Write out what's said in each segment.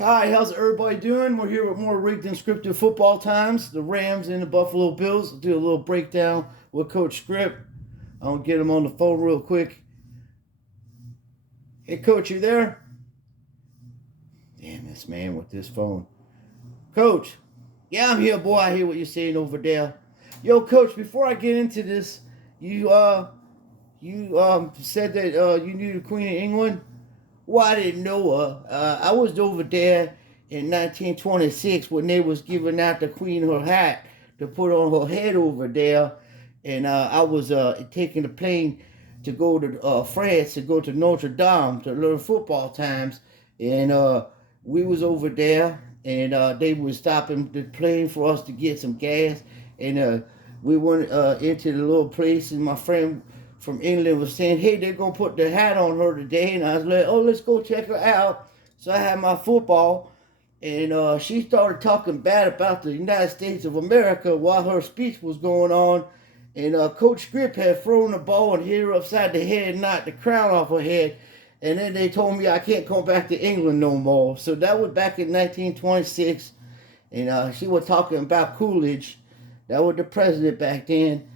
Hi, how's everybody doing? We're here with more rigged and scripted football times. The Rams and the Buffalo Bills. I'll do a little breakdown with Coach Script. I'll get him on the phone real quick. Hey, Coach, you there? Damn this man with this phone. Coach, yeah, I'm here, boy. I hear what you're saying over there. Yo, Coach, before I get into this, you said that you knew the Queen of England. Well, I didn't know her. I was over there in 1926 when they was giving out the Queen her hat to put on her head over there, and I was taking the plane to go to France to go to Notre Dame to learn football times, and we was over there, and they was stopping the plane for us to get some gas, and we went into the little place, and my friend from England was saying, hey, they're going to put the hat on her today. And I was like, oh, let's go check her out. So I had my football, and she started talking bad about the United States of America while her speech was going on. And Coach Script had thrown the ball and hit her upside the head and knocked the crown off her head. And then they told me I can't come back to England no more. So that was back in 1926. And she was talking about Coolidge. That was the president back then.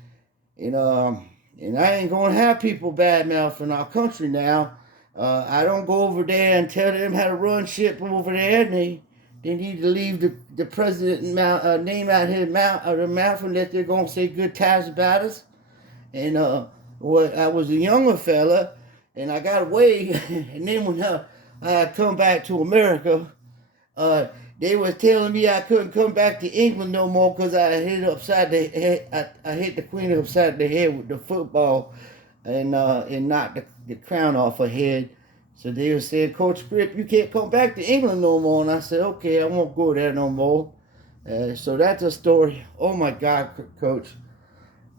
And I ain't gonna have people bad mouthing our country now. I don't go over there and tell them how to run shit over there. And they need to leave the president name out his mouth, their mouth, and that they're gonna say good times about us. And I was a younger fella, and I got away. And then when I come back to America, uh, they was telling me I couldn't come back to England no more because I hit upside the head. I hit the queen upside the head with the football, and knocked the crown off her head. So they were saying, Coach Script, you can't come back to England no more. And I said, okay, I won't go there no more. So that's a story. Oh my God, Coach!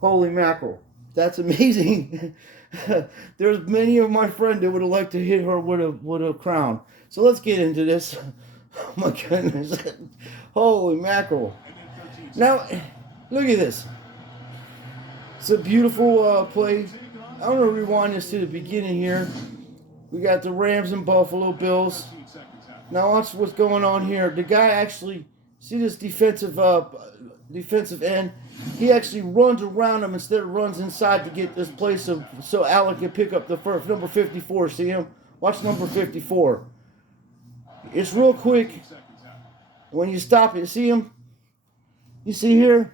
Holy mackerel! That's amazing. There's many of my friends that would have liked to hit her with a crown. So let's get into this. Oh my goodness. Holy mackerel. Now, look at this. It's a beautiful play. I'm going to rewind this to the beginning here. We got the Rams and Buffalo Bills. Now watch what's going on here. The guy actually, see this defensive end? He actually runs around him instead of runs inside to get this place so Allen can pick up the first. Number 54, see him? Watch number 54. It's real quick. When you stop it, see him? You see here?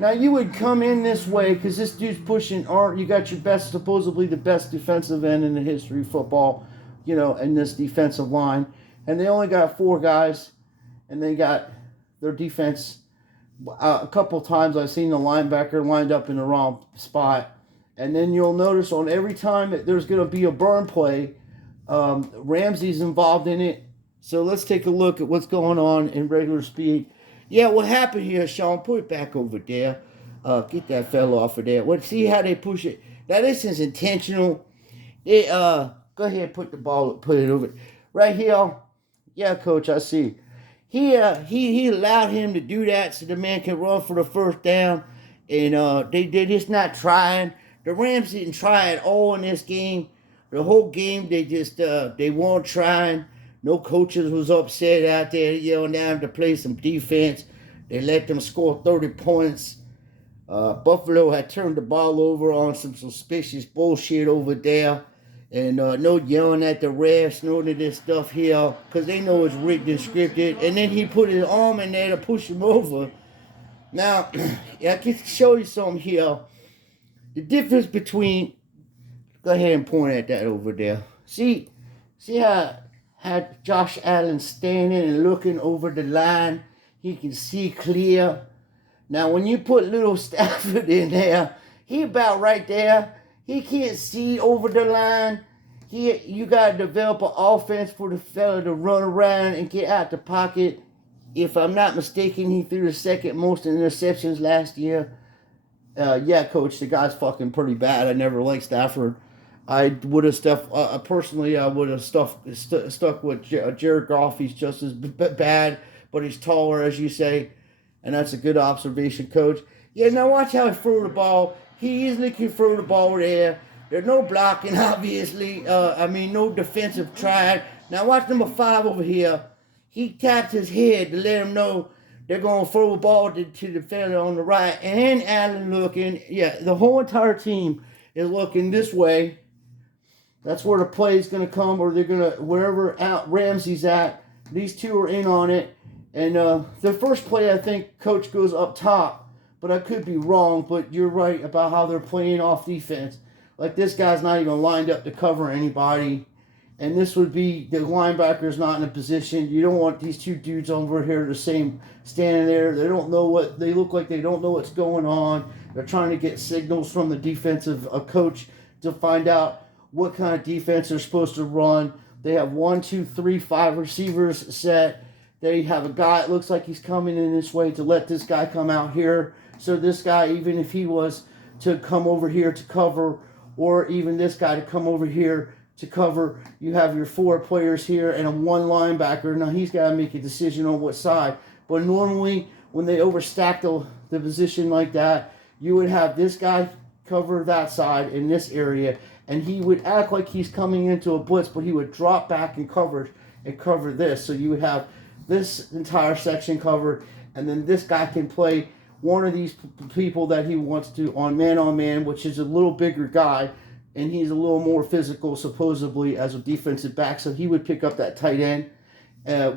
Now you would come in this way because this dude's pushing. You got your best, supposedly the best defensive end in the history of football, in this defensive line, and they only got 4 guys, and they got their defense. A couple times I've seen the linebacker lined up in the wrong spot, and then you'll notice on every time that there's going to be a burn play, Ramsey's involved in it. So let's take a look at what's going on in regular speed. Yeah, what happened here, Sean? Put it back over there. Get that fella off of there. See how they push it. Now this is intentional. They go ahead, put it over right here. Yeah, Coach, I see. He allowed him to do that so the man can run for the first down, and they're just not trying. The Rams didn't try at all in this game. The whole game they weren't trying. No coaches was upset out there yelling down to play some defense. They let them score 30 points. Buffalo had turned the ball over on some suspicious bullshit over there. And no yelling at the refs, none of this stuff here, because they know it's rigged and scripted. And then he put his arm in there to push him over. Now, I can show you something here. The difference between, go ahead and point at that over there. See how Josh Allen standing and looking over the line? He can see clear. Now, when you put little Stafford in there, he about right there. He can't see over the line. You got to develop an offense for the fella to run around and get out the pocket. If I'm not mistaken, he threw the second most interceptions last year. Yeah, Coach, the guy's fucking pretty bad. I never liked Stafford. I would have personally, I would have stuck with Jared Goff. He's just as bad, but he's taller, as you say. And that's a good observation, Coach. Yeah, now watch how he threw the ball. He easily can throw the ball there. There's no blocking, obviously. No defensive try. Now watch number 5 over here. He taps his head to let him know they're going to throw a ball to the defender on the right. And Allen looking. Yeah, the whole entire team is looking this way. That's where the play is going to come, or they're going to, wherever out Ramsey's at, these two are in on it. And the first play, I think, Coach goes up top, but I could be wrong, but you're right about how they're playing off defense. Like, this guy's not even lined up to cover anybody. And this would be, the linebacker's not in a position. You don't want these two dudes over here the same, standing there. They don't know what, they look like they don't know what's going on. They're trying to get signals from the defensive coach to find out what kind of defense they're supposed to run. They have 1, 2, 3, 5 receivers set. They have a guy, it looks like he's coming in this way to let this guy come out here. So this guy, even if he was to come over here to cover, or even this guy to come over here to cover, you have your 4 players here and a 1 linebacker. Now he's got to make a decision on what side. But normally when they overstack the position like that, you would have this guy cover that side in this area, and he would act like he's coming into a blitz, but he would drop back and cover this. So you would have this entire section covered, and then this guy can play one of these people that he wants to on man, which is a little bigger guy, and he's a little more physical, supposedly, as a defensive back. So he would pick up that tight end,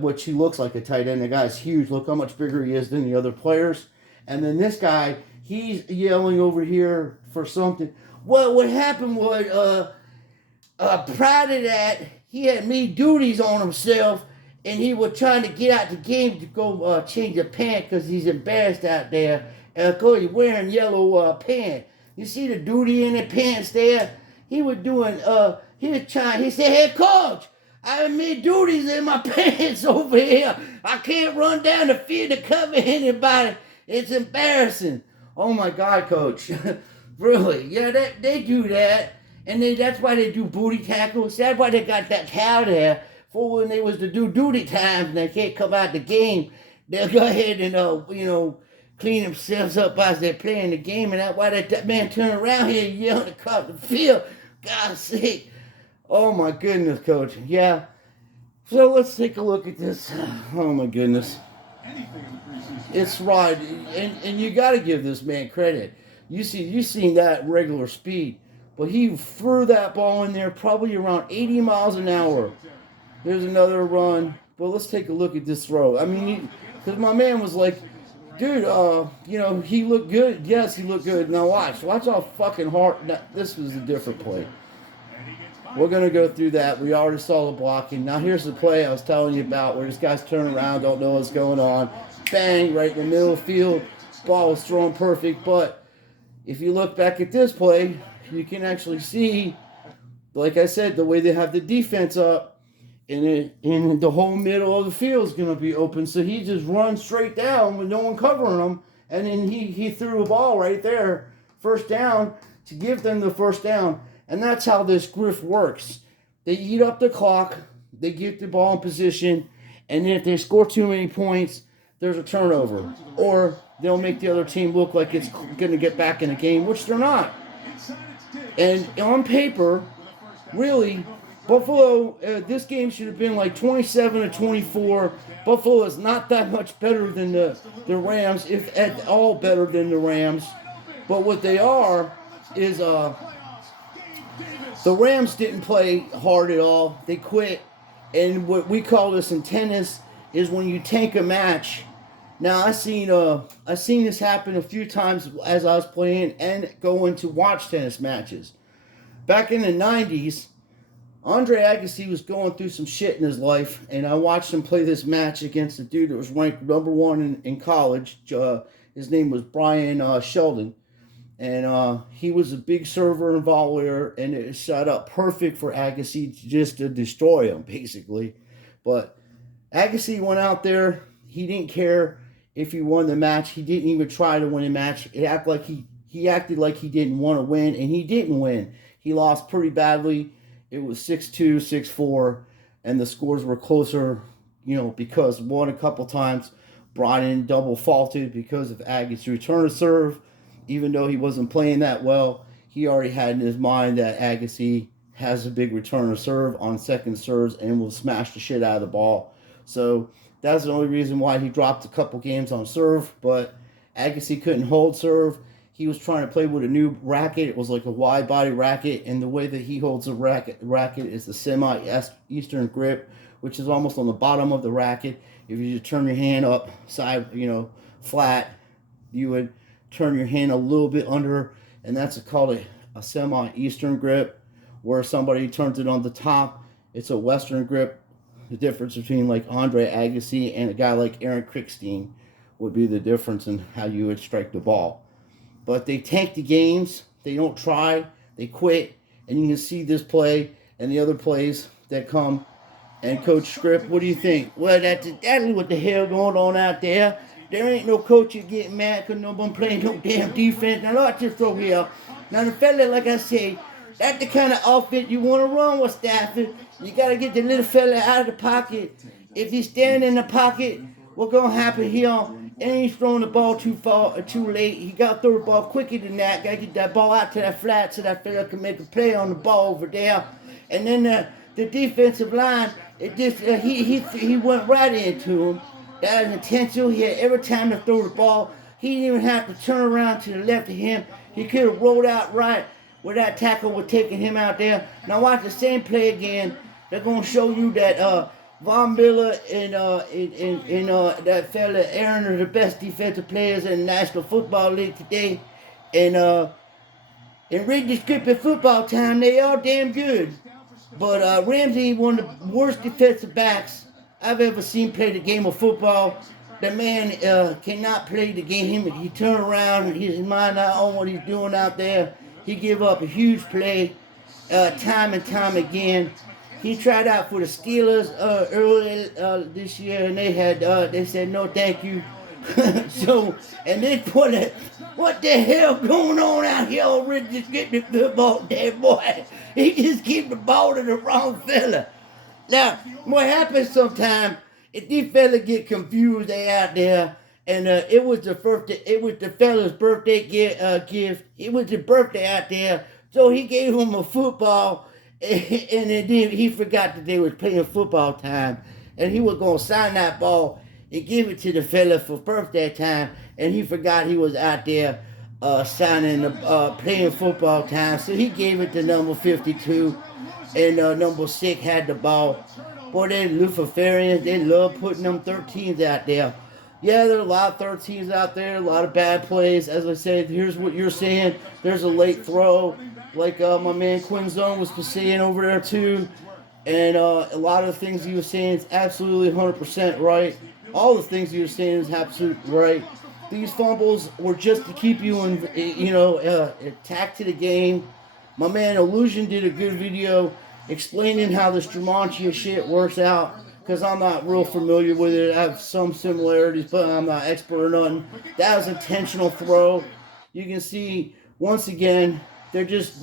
which he looks like a tight end. The guy's huge. Look how much bigger he is than the other players. And then this guy, he's yelling over here for something. Well, what happened was, prior to that, he had made duties on himself, and he was trying to get out the game to go change the pants because he's embarrassed out there. Because he's wearing yellow pants. You see the duty in the pants there? He was doing, he said, "Hey, coach, I made duties in my pants over here. I can't run down the field to cover anybody. It's embarrassing." Oh my God, coach. Really? Yeah, they do that. And that's why they do booty tackles. That's why they got that cow there. For when they was to do duty time and they can't come out the game, they'll go ahead and, clean themselves up as they're playing the game. And that's why that man turn around here yelling across the field. God's sake. Oh my goodness, coach. Yeah. So let's take a look at this. Oh my goodness. It's right. And you got to give this man credit. You seen that regular speed. But he threw that ball in there probably around 80 miles an hour. There's another run. But let's take a look at this throw. I mean, because my man was like, dude, he looked good. Yes, he looked good. Now watch how fucking hard. Now, this was a different play. We're going to go through that. We already saw the blocking. Now here's the play I was telling you about where this guy's turning around, don't know what's going on. Bang, right in the middle of the field. Ball was thrown perfect. But if you look back at this play, you can actually see, like I said, the way they have the defense up, and the whole middle of the field is going to be open. So he just runs straight down with no one covering him, and then he threw a ball right there, first down, to give them the first down. And that's how this grift works. They eat up the clock, they get the ball in position, and then if they score too many points, there's a turnover. Or they'll make the other team look like it's going to get back in the game, which they're not. And on paper, really, Buffalo, this game should have been like 27-24. Buffalo is not that much better than the Rams, if at all better than the Rams. But what they are is the Rams didn't play hard at all. They quit. And what we call this in tennis is when you tank a match. Now I seen this happen a few times as I was playing and going to watch tennis matches. Back in the 90s, Andre Agassi was going through some shit in his life, and I watched him play this match against a dude that was ranked number 1 in college. His name was Brian Sheldon, and he was a big server and volleyer, and it set up perfect for Agassi just to destroy him, basically. But Agassi went out there. He didn't care if he won the match. He didn't even try to win a match. He acted like he didn't want to win, and he didn't win. He lost pretty badly. It was 6-2, 6-4, and the scores were closer, because won a couple times. Brian double faulted because of Agassi's return to serve. Even though he wasn't playing that well, he already had in his mind that Agassi has a big return of serve on second serves and will smash the shit out of the ball. So that's the only reason why he dropped a couple games on serve. But Agassi couldn't hold serve. He was trying to play with a new racket. It was like a wide body racket, and the way that he holds the racket is the semi-eastern grip, which is almost on the bottom of the racket. If you just turn your hand up side, flat, you would turn your hand a little bit under, and that's called a semi-eastern grip. Where somebody turns it on the top, it's a western grip. The difference between like Andre Agassi and a guy like Aaron Krickstein would be the difference in how you would strike the ball. But they tank the games. They don't try. They quit. And you can see this play and the other plays that come. And Coach Script, what do you think? Well, that's exactly what the hell going on out there. There ain't no coach getting mad because no one playing no damn defense. Now, let's just throw here. Now, the fella, like I say, that's the kind of offense you want to run with, Stafford. You got to get the little fella out of the pocket. If he's standing in the pocket, what's going to happen here? And he's throwing the ball too far or too late. He got to throw the ball quicker than that. Got to get that ball out to that flat so that fella can make a play on the ball over there. And then the defensive line, it just he went right into him. That was intentional. He had every time to throw the ball. He didn't even have to turn around to the left of him. He could have rolled out right where that tackle was taking him out there. Now watch the same play again. They're going to show you that Von Miller and that fella Aaron are the best defensive players in the National Football League today. And in read-descriptive football time, they are damn good. But Ramsey, one of the worst defensive backs I've ever seen play the game of football. The man cannot play the game. He turn around, his mind not on what he's doing out there. He give up a huge play time and time again. He tried out for the Steelers early this year, and they said no, thank you. So, and they put it. What the hell going on out here already? Just getting the football there, boy. He just keep the ball to the wrong fella. Now, what happens sometimes if these fellas get confused, they out there, and it was the fella's birthday gift. It was the birthday out there, so he gave him a football, and then he forgot that they was playing football time, and he was gonna sign that ball and give it to the fella for birthday time, and he forgot he was out there playing football time, so he gave it to number 52, and number 6 had the ball. Boy, they Luciferians, they love putting them 13s out there. Yeah, there are a lot of 13s out there, a lot of bad plays. As I said, here's what you're saying. There's a late throw, like my man Quinn Zone was saying over there too. And a lot of the things he was saying is absolutely 100% right. All the things he was saying is absolutely right. These fumbles were just to keep you tacked to the game. My man Illusion did a good video explaining how this Germantia shit works out, because I'm not real familiar with it. I have some similarities, but I'm not expert or nothing. That was an intentional throw. You can see, once again, they're just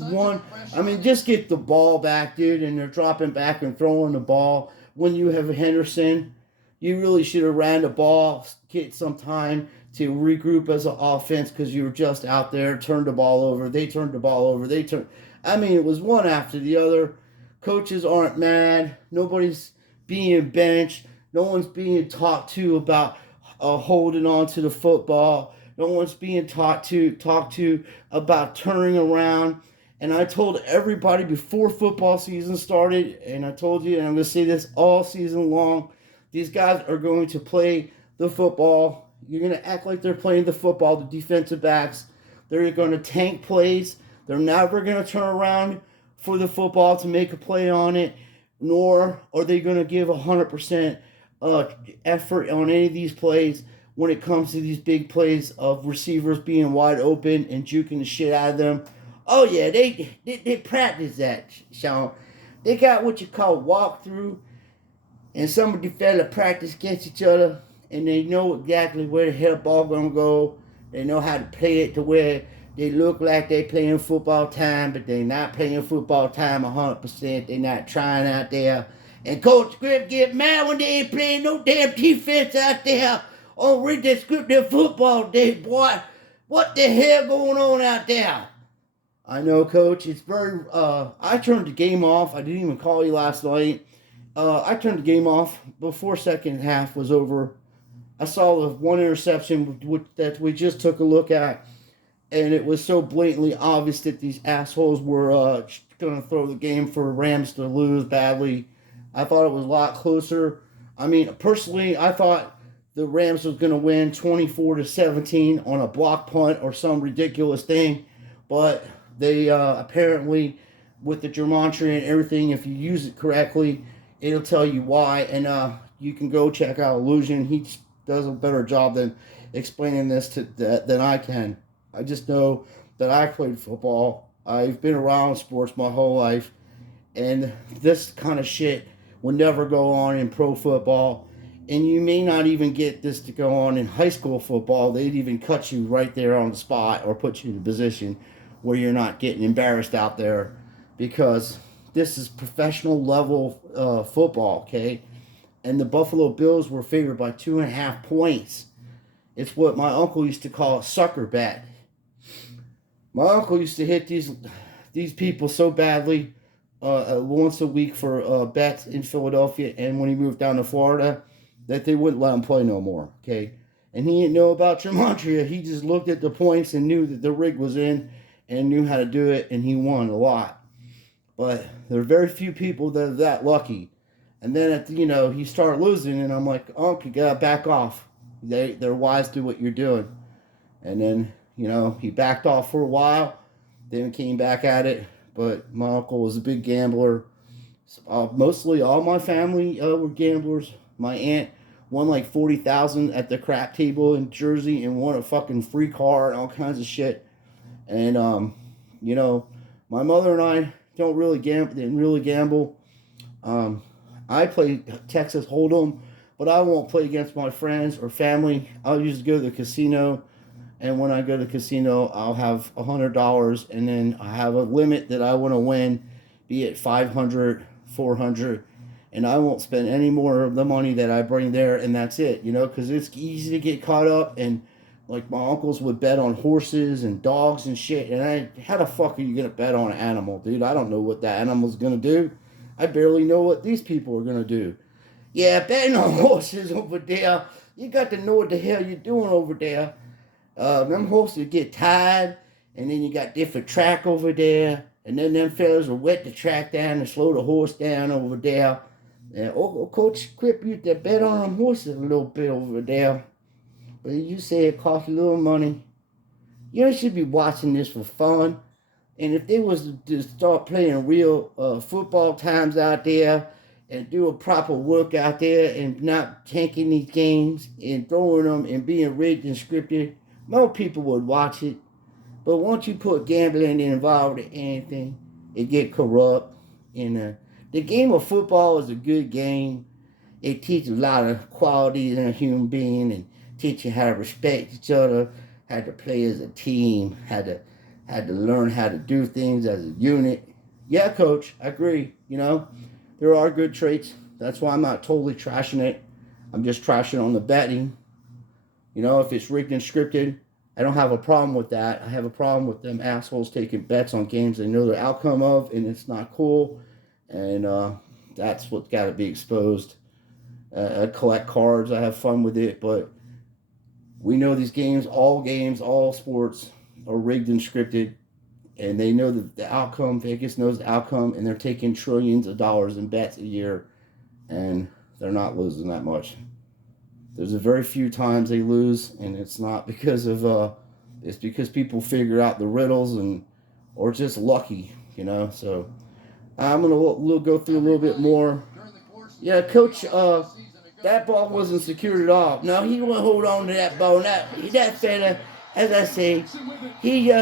just get the ball back, dude, and they're dropping back and throwing the ball. When you have Henderson, you really should have ran the ball, get some time to regroup as an offense, because you were just out there, turned the ball over. They turned the ball over. It was one after the other. Coaches aren't mad. Nobody's being benched. No one's being talked to about holding on to the football. No one's being talked to about turning around. And I told everybody before football season started, and I told you, and I'm going to say this all season long, these guys are going to play the football. You're going to act like they're playing the football, the defensive backs. They're going to tank plays. They're never going to turn around for the football to make a play on it, nor are they going to give 100% effort on any of these plays when it comes to these big plays of receivers being wide open and juking the shit out of them. Oh yeah, they practice that, Sean. They got what you call walkthrough, and some of the fellas practice against each other, and they know exactly where the hell the ball gonna go. They know how to play it to where they look like they playing football time, but they're not playing football time 100%. They're not trying out there. And Coach Script get mad when they ain't playing no damn defense out there on redescriptive football day, boy. What the hell going on out there? I know, Coach. It's very. I turned the game off. I didn't even call you last night. I turned the game off before second half was over. I saw the one interception that we just took a look at, and it was so blatantly obvious that these assholes were going to throw the game for Rams to lose badly. I thought it was a lot closer. I mean, personally, I thought the Rams was going to win 24-17 on a block punt or some ridiculous thing, but they apparently, with the gematria and everything, if you use it correctly, it'll tell you why. And you can go check out Illusion. He does a better job than explaining this than I can. I just know that I played football. I've been around sports my whole life, and this kind of shit will never go on in pro football. And you may not even get this to go on in high school football. They'd even cut you right there on the spot or put you in a position where you're not getting embarrassed out there, because this is professional level football, okay? And the Buffalo Bills were favored by 2.5 points. It's what my uncle used to call a sucker bet. My uncle used to hit these people so badly once a week for bets in Philadelphia, and when he moved down to Florida, that they wouldn't let him play no more, okay? And he didn't know about gematria. He just looked at the points and knew that the rig was in and knew how to do it, and he won a lot. But there are very few people that are that lucky. And then he started losing, and I'm like, oh, you gotta back off. They're wise to what you're doing. And then he backed off for a while, then came back at it. But my uncle was a big gambler. Mostly all my family were gamblers. My aunt won like $40,000 at the crap table in Jersey and won a fucking free car and all kinds of shit. And my mother and I don't really gamble. Didn't really gamble. I play Texas Hold'em, but I won't play against my friends or family. I'll usually go to the casino, and when I go to the casino, I'll have $100, and then I have a limit that I want to win, be it 500, 400, and I won't spend any more of the money that I bring there, and that's it, because it's easy to get caught up, and like my uncles would bet on horses and dogs and shit, and how the fuck are you going to bet on an animal, dude? I don't know what that animal's going to do. I barely know what these people are going to do. Yeah, betting on horses over there, you got to know what the hell you're doing over there. Them horses get tired, and then you got different track over there, and then them fellas will wet the track down and slow the horse down over there. And Coach Quip used to bet on them horses a little bit over there. But you say it costs a little money. You should be watching this for fun. And if they was to start playing real football times out there and do a proper work out there and not tanking these games and throwing them and being rigged and scripted, more people would watch it. But once you put gambling involved in anything, it get corrupt. And the game of football is a good game. It teaches a lot of qualities in a human being and teach you how to respect each other, how to play as a team, how to learn how to do things as a unit. Yeah, Coach, I agree. There are good traits. That's why I'm not totally trashing it. I'm just trashing on the betting. If it's rigged and scripted, I don't have a problem with that. I have a problem with them assholes taking bets on games they know the outcome of, and it's not cool. And that's what's got to be exposed. I collect cards. I have fun with it, but we know these games, all sports are rigged and scripted, and they know the outcome. Vegas knows the outcome, and they're taking trillions of dollars in bets a year, and they're not losing that much. There's a very few times they lose, and it's not because of it's because people figure out the riddles or just lucky, So I'm gonna go through a little bit more. Yeah, Coach. That ball wasn't secured at all. No, he won't hold on to that ball. That fella, as I say, he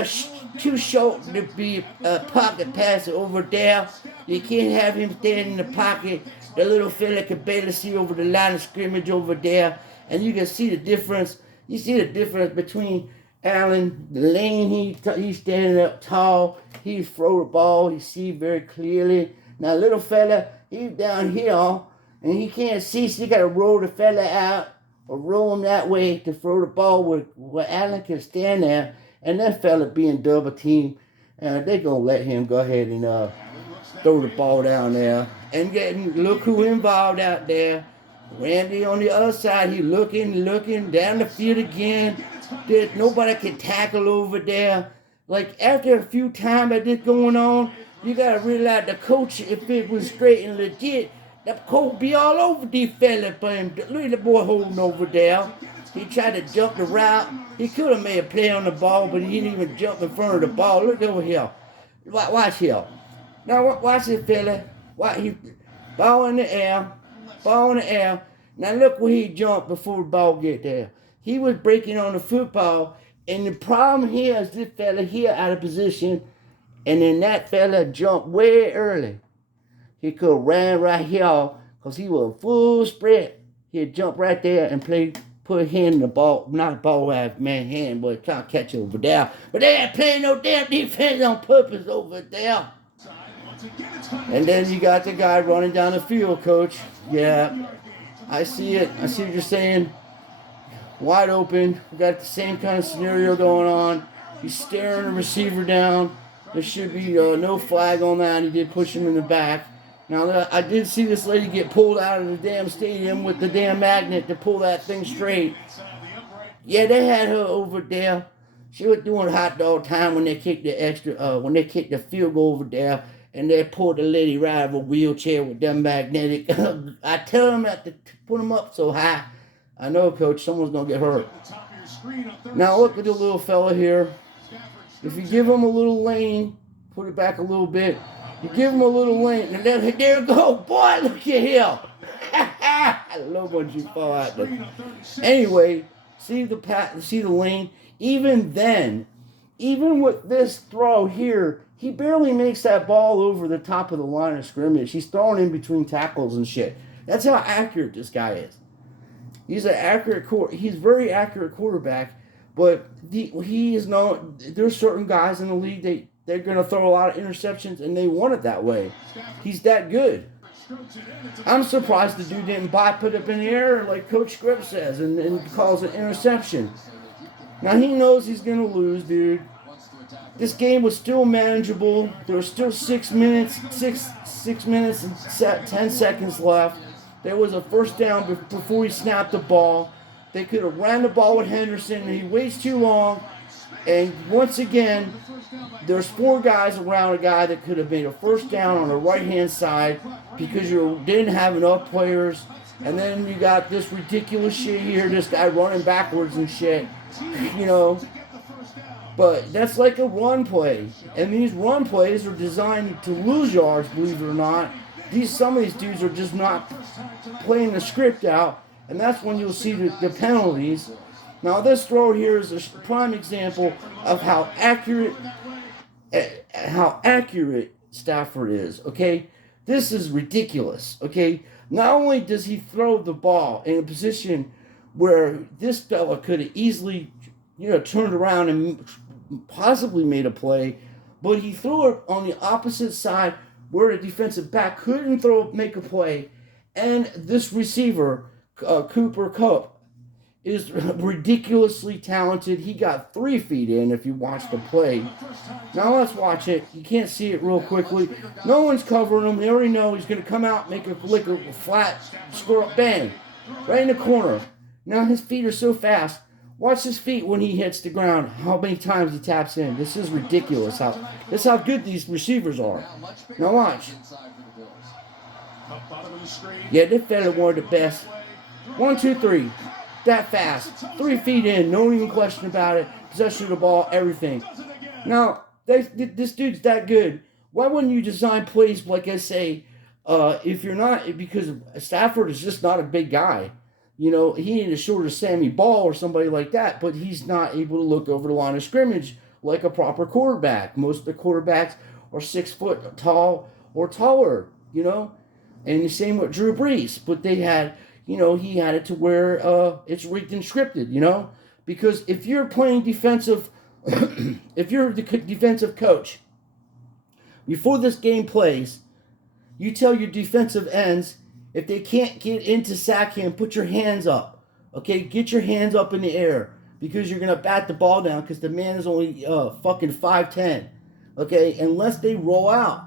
too short to be a pocket passer over there. You can't have him stand in the pocket. The little fella can barely see over the line of scrimmage over there. And you can see the difference. You see the difference between Allen, the lane he's standing up tall. He throw the ball. He see very clearly. Now, little fella, he's down here. And he can't see, so you got to roll the fella out or roll him that way to throw the ball where Allen can stand there. And that fella being double teamed. They're going to let him go ahead and throw the ball down there. And look who involved out there. Randy on the other side, he looking down the field again. Nobody can tackle over there. Like, after a few times of this going on, you got to realize the coach, if it was straight and legit, the coach be all over these fellas. But look at the boy holding over there. He tried to jump the route. He could have made a play on the ball, but he didn't even jump in front of the ball. Look over here. Watch here. Now, watch this fella. Watch, he, ball in the air. Ball in the air. Now, look where he jumped before the ball get there. He was breaking on the football. And the problem here is this fella here out of position. And then that fella jumped way early. He could have ran right here because he was full sprint. He'd jump right there and put a hand in the ball, not the ball out of man's hand, but trying to catch it over there. But they ain't playing no damn defense on purpose over there. And then you got the guy running down the field, coach. Yeah, I see it. I see what you're saying. Wide open. We got the same kind of scenario going on. He's staring the receiver down. There should be no flag on that. He did push him in the back. Now, I did see this lady get pulled out of the damn stadium with the damn magnet to pull that thing straight. Yeah, they had her over there. She was doing hot dog time when they kicked the field goal over there, and they pulled the lady right out of a wheelchair with them magnetic. I tell them not to put them up so high. I know, coach, someone's gonna get hurt. Now look at the little fella here. If you give him a little lane, put it back a little bit. You give him a little lane, and then there you go, boy. Look at him. I love when you fall out there. Anyway, see the lane. Even then, even with this throw here, he barely makes that ball over the top of the line of scrimmage. He's throwing in between tackles and shit. That's how accurate this guy is. He's very accurate quarterback, but he is known. There's certain guys in the league they're going to throw a lot of interceptions, and they want it that way. He's that good. I'm surprised the dude didn't put up in the air like Coach Scripps says and calls it interception. Now, he knows he's going to lose, dude. This game was still manageable. There was still 6 minutes and 10 seconds left. There was a first down before he snapped the ball. They could have ran the ball with Henderson, and he waits too long. And once again, there's 4 guys around a guy that could have made a first down on the right-hand side because you didn't have enough players. And then you got this ridiculous shit here, this guy running backwards and shit, you know. But that's like a run play. And these run plays are designed to lose yards, believe it or not. Some of these dudes are just not playing the script out. And that's when you'll see the penalties. Now, this throw here is a prime example of how accurate Stafford is, okay? This is ridiculous, okay? Not only does he throw the ball in a position where this fella could have easily, turned around and possibly made a play, but he threw it on the opposite side where the defensive back couldn't make a play, and this receiver, Cooper Kupp, is ridiculously talented. He got 3 feet in if you watch the play. Now let's watch it. You can't see it real quickly. No one's covering him. They already know he's going to come out, make a flat squirrel, bang, right in the corner. Now his feet are so fast. Watch his feet when he hits the ground. How many times he taps in. This is ridiculous. That's how good these receivers are. Now watch. Yeah, this fella one of the best. 1, 2, 3. That fast. 3 feet in. No even question about it. Possession of the ball. Everything. Now, this dude's that good. Why wouldn't you design plays like I say, if you're not, because Stafford is just not a big guy. He ain't as short as Sammy Ball or somebody like that, but he's not able to look over the line of scrimmage like a proper quarterback. Most of the quarterbacks are 6 foot tall or taller, And the same with Drew Brees, but they had, he had it to where it's rigged and scripted, Because if you're playing defensive, if you're the defensive coach, before this game plays, you tell your defensive ends, if they can't get into sack him, put your hands up. Okay, get your hands up in the air because you're going to bat the ball down because the man is only fucking 5'10". okay, unless they roll out.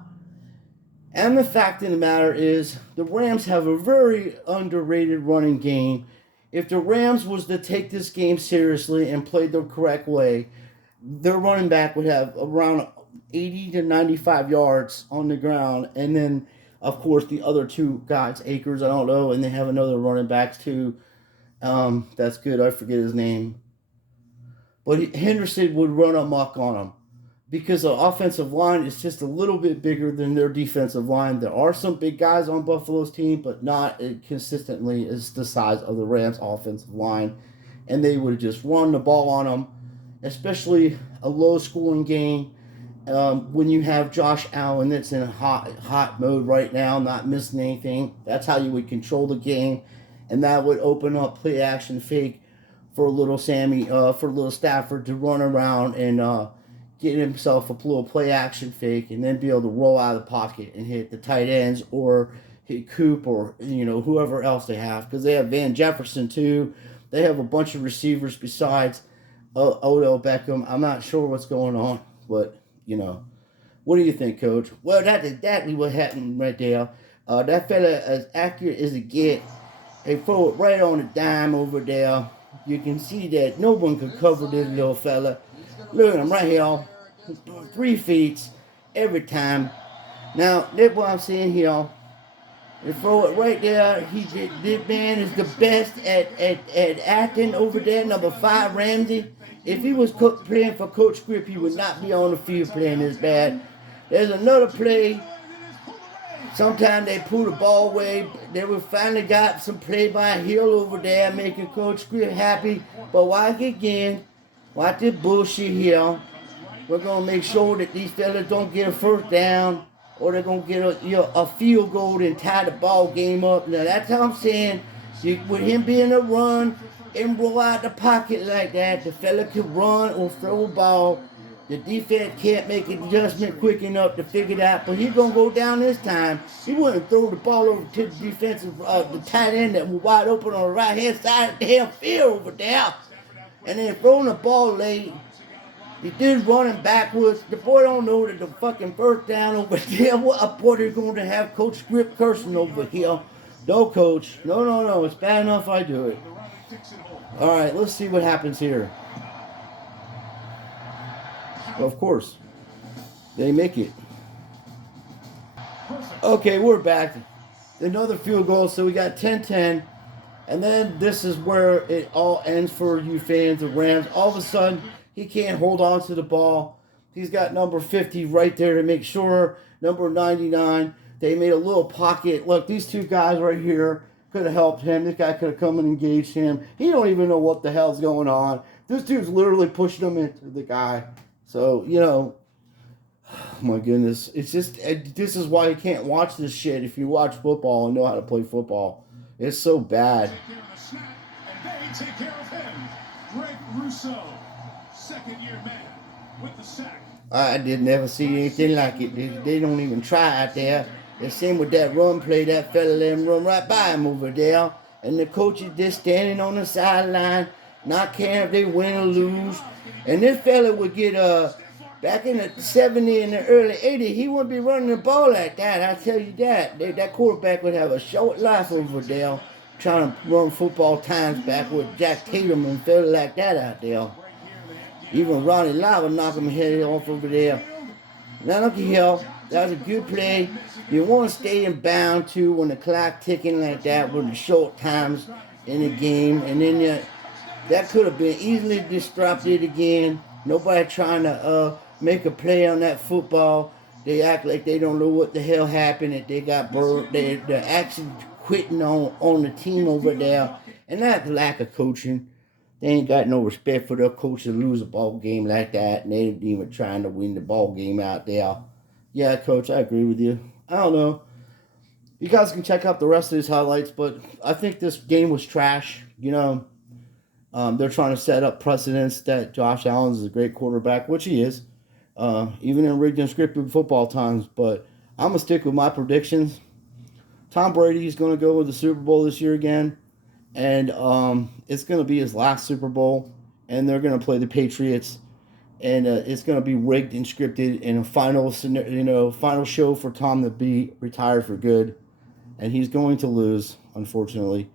And the fact of the matter is, the Rams have a very underrated running game. If the Rams was to take this game seriously and play the correct way, their running back would have around 80 to 95 yards on the ground. And then, of course, the other two guys, Akers, I don't know, and they have another running back too. That's good. I forget his name. But Henderson would run amok on them because the offensive line is just a little bit bigger than their defensive line. There are some big guys on Buffalo's team, but not consistently as the size of the Rams' offensive line. And they would just run the ball on them, especially a low-scoring game. When you have Josh Allen that's in hot mode right now, not missing anything, that's how you would control the game, and that would open up play action fake for little Stafford to run around and get himself a little play action fake, and then be able to roll out of the pocket and hit the tight ends or hit Coop or whoever else they have, because they have Van Jefferson too. They have a bunch of receivers besides Odell Beckham. I'm not sure what's going on, but what do you think, Coach? Well, that's exactly what happened right there. That fella, as accurate as it get, they throw it right on the dime over there. You can see that no one could cover this little fella. Look at him right here, 3 feet every time. Now, that's what I'm saying here. They throw it right there. This man is the best at acting over there. Number 5, Ramsey. If he was playing for Coach Grip, he would not be on the field playing this bad. There's another play. Sometimes they pull the ball away. They would finally got some play by Hill over there, making Coach Grip happy. But watch again. Watch this bullshit here. We're going to make sure that these fellas don't get a first down, or they're going to get a field goal and tie the ball game up. Now, that's how I'm saying. With him being a run and roll out the pocket like that, the fella can run or throw a ball. The defense can't make an adjustment quick enough to figure it out, but he's going to go down this time. He wouldn't throw the ball over to the defensive, the tight end that was wide open on the right-hand side of the damn field over there. And then throwing the ball late. The dude's running backwards. The boy don't know that the fucking first down over there. What a boy they're going to have Coach Grip cursing over here. No, Coach. No. It's bad enough I do it. All right, let's see what happens here. Well, of course, they make it. Okay, we're back. Another field goal, so we got 10-10. And then this is where it all ends for you fans of Rams. All of a sudden, he can't hold on to the ball. He's got number 50 right there to make sure. Number 99. They made a little pocket. Look, these two guys right here could have helped him. This guy could have come and engaged him. He don't even know what the hell's going on. This dude's literally pushing him into the guy. So, oh my goodness. It's just, this is why you can't watch this shit if you watch football and know how to play football. It's so bad. And they take care of him. Greg Rousseau, second-year man with the sack. I did never see anything like it. They don't even try out there. The same with that run play. That fella let him run right by him over there. And the coach is just standing on the sideline, not caring if they win or lose. And this fella would get back in the 70s and the early 80s, he wouldn't be running the ball like that. I tell you that. That quarterback would have a short life over there trying to run football times back with Jack Tatum and fella like that out there. Even Ronnie Lott would knock him head off over there. Now look here. That was a good play. You want to stay in bound too when the clock ticking like that with the short times in the game. And then that could have been easily disrupted again. Nobody trying to make a play on that football. They act like they don't know what the hell happened, that they got burned. They're actually quitting on the team over there. And that's lack of coaching. They ain't got no respect for their coach to lose a ball game like that. And they ain't even trying to win the ball game out there. Yeah, Coach, I agree with you. I don't know. You guys can check out the rest of these highlights, but I think this game was trash. They're trying to set up precedents that Josh Allen is a great quarterback, which he is, even in rigged and scripted football times. But I'm going to stick with my predictions. Tom Brady is going to go with the Super Bowl this year again, and it's going to be his last Super Bowl, and they're going to play the Patriots. and it's going to be rigged and scripted, and a final show for Tom to be retired for good, and he's going to lose, unfortunately.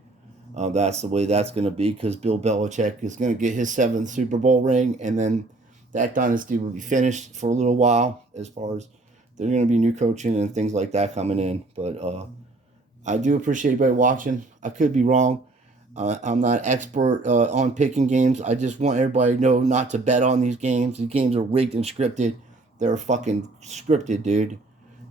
That's the way that's going to be, because Bill Belichick is going to get his 7th Super Bowl ring, and then that dynasty will be finished for a little while, as far as there's going to be new coaching and things like that coming in. But I do appreciate everybody watching. I could be wrong. I'm not expert on picking games. I just want everybody to know not to bet on these games. These games are rigged and scripted. They're fucking scripted, dude.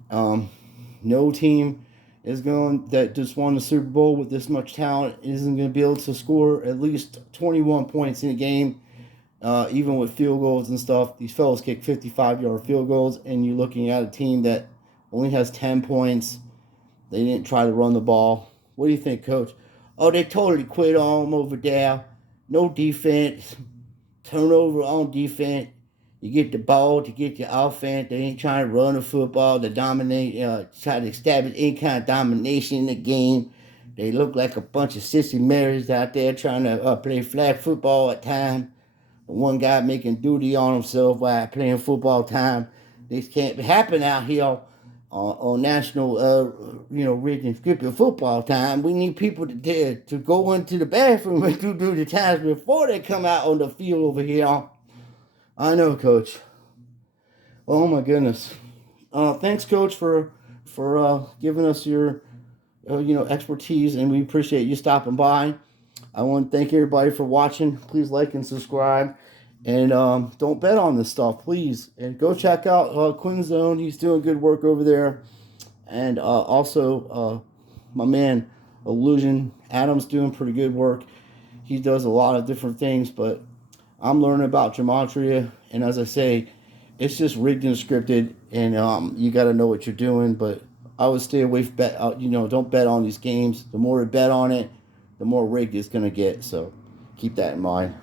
No team is going that just won the Super Bowl with this much talent isn't going to be able to score at least 21 points in a game, even with field goals and stuff. These fellas kick 55-yard field goals, and you're looking at a team that only has 10 points. They didn't try to run the ball. What do you think, Coach? Oh, they totally quit on them over there. No defense. Turnover on defense. You get the ball to get your offense. They ain't trying to run the football to dominate, try to establish any kind of domination in the game. They look like a bunch of sissy Marys out there trying to play flag football at times. One guy making duty on himself while playing football time. This can't happen out here on national, rigged and scripted football time. We need people to go into the bathroom and do the times before they come out on the field over here. I know, Coach. Oh my goodness. Thanks, Coach, for giving us your expertise, and we appreciate you stopping by. I want to thank everybody for watching. Please like and subscribe, and don't bet on this stuff, please. And go check out Quinn Zone. He's doing good work over there, and also my man Illusion Adam's doing pretty good work. He does a lot of different things, but I'm learning about gematria, and as I say, it's just rigged and scripted, and you got to know what you're doing. But I would stay away from don't bet on these games. The more you bet on it, the more rigged it's gonna get. So keep that in mind.